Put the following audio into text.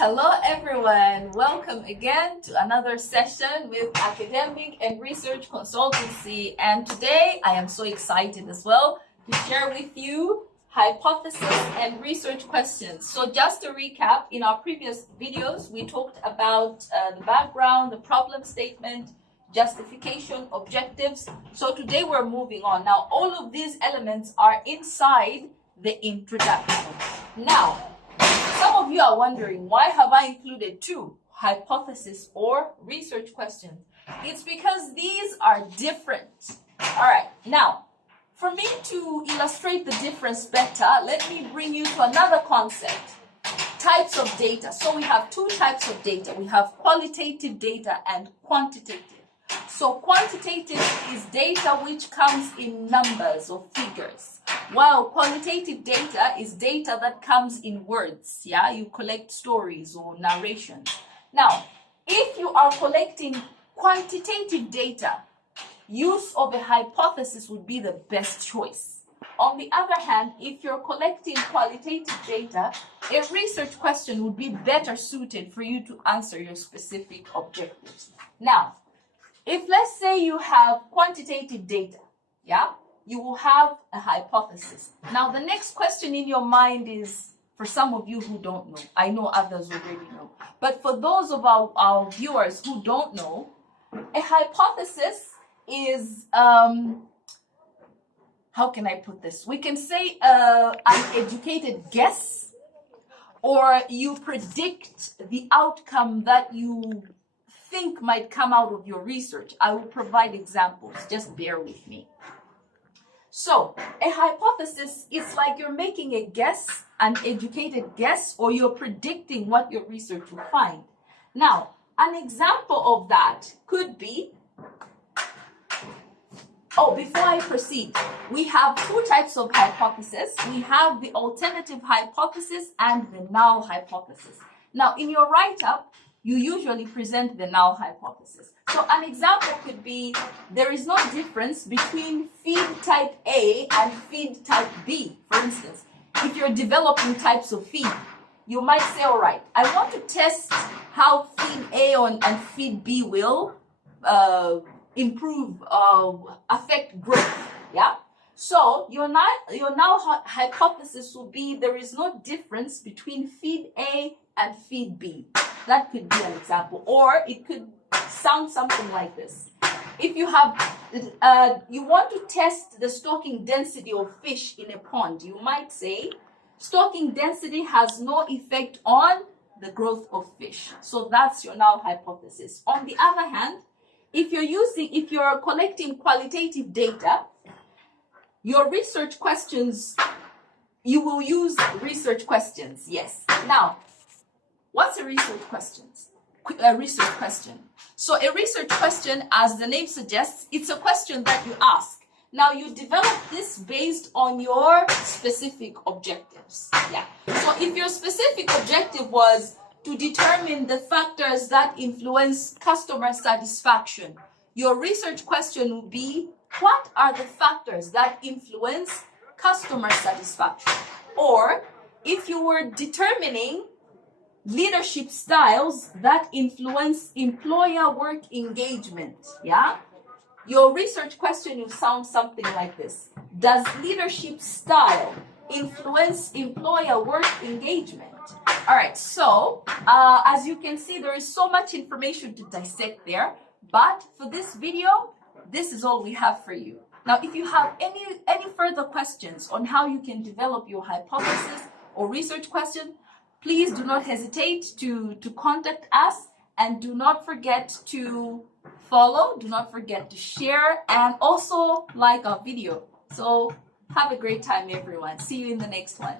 Hello everyone, welcome again to another session with Academic and Research Consultancy, and today I am so excited as well to share with you hypothesis and research questions. So just to recap, in our previous videos we talked about the background, the problem statement, justification, objectives. So today we're moving on. Now all of these elements are inside the introduction. Now some of you are wondering, why have I included two, hypothesis or research questions? It's because these are different. All right, now, for me to illustrate the difference better, let me bring you to another concept, types of data. So we have two types of data. We have qualitative data and quantitative. So quantitative is data which comes in numbers or figures, while qualitative data is data that comes in words. Yeah, you collect stories or narrations. Now, if you are collecting quantitative data, use of a hypothesis would be the best choice. On the other hand, if you're collecting qualitative data, a research question would be better suited for you to answer your specific objectives. Now, if let's say you have quantitative data, yeah, you will have a hypothesis. Now, the next question in your mind is, for some of you who don't know, I know others already know, but for those of our viewers who don't know, a hypothesis is, how can I put this? We can say an educated guess, or you predict the outcome that you think might come out of your research. I will provide examples, just bear with me. So a hypothesis is like you're making a guess, an educated guess, or you're predicting what your research will find. Now, an example of that could be, before I proceed, we have two types of hypothesis. We have the alternative hypothesis and the null hypothesis. Now, in your write-up, you usually present the null hypothesis. So an example could be, there is no difference between feed type A and feed type B. For instance, if you're developing types of feed, you might say, all right, I want to test how feed A and feed B will affect growth. Yeah. So your null hypothesis will be, there is no difference between feed A and feed B. That could be an example, or it could sound something like this. If you have, you want to test the stocking density of fish in a pond, you might say, stocking density has no effect on the growth of fish. So that's your null hypothesis. On the other hand, if you're collecting qualitative data, your research questions, you will use research questions. Yes. Now, what's a research question? So a research question, as the name suggests, it's a question that you ask. Now you develop this based on your specific objectives. Yeah. So if your specific objective was to determine the factors that influence customer satisfaction, your research question would be, what are the factors that influence customer satisfaction? Or if you were determining leadership styles that influence employer work engagement, yeah, your research question will sound something like this. Does leadership style influence employer work engagement? All right, so as you can see, there is so much information to dissect there, but for this video, this is all we have for you. Now, if you have any further questions on how you can develop your hypothesis or research question, please do not hesitate to contact us, and do not forget to follow, do not forget to share, and also like our video. So have a great time, everyone. See you in the next one.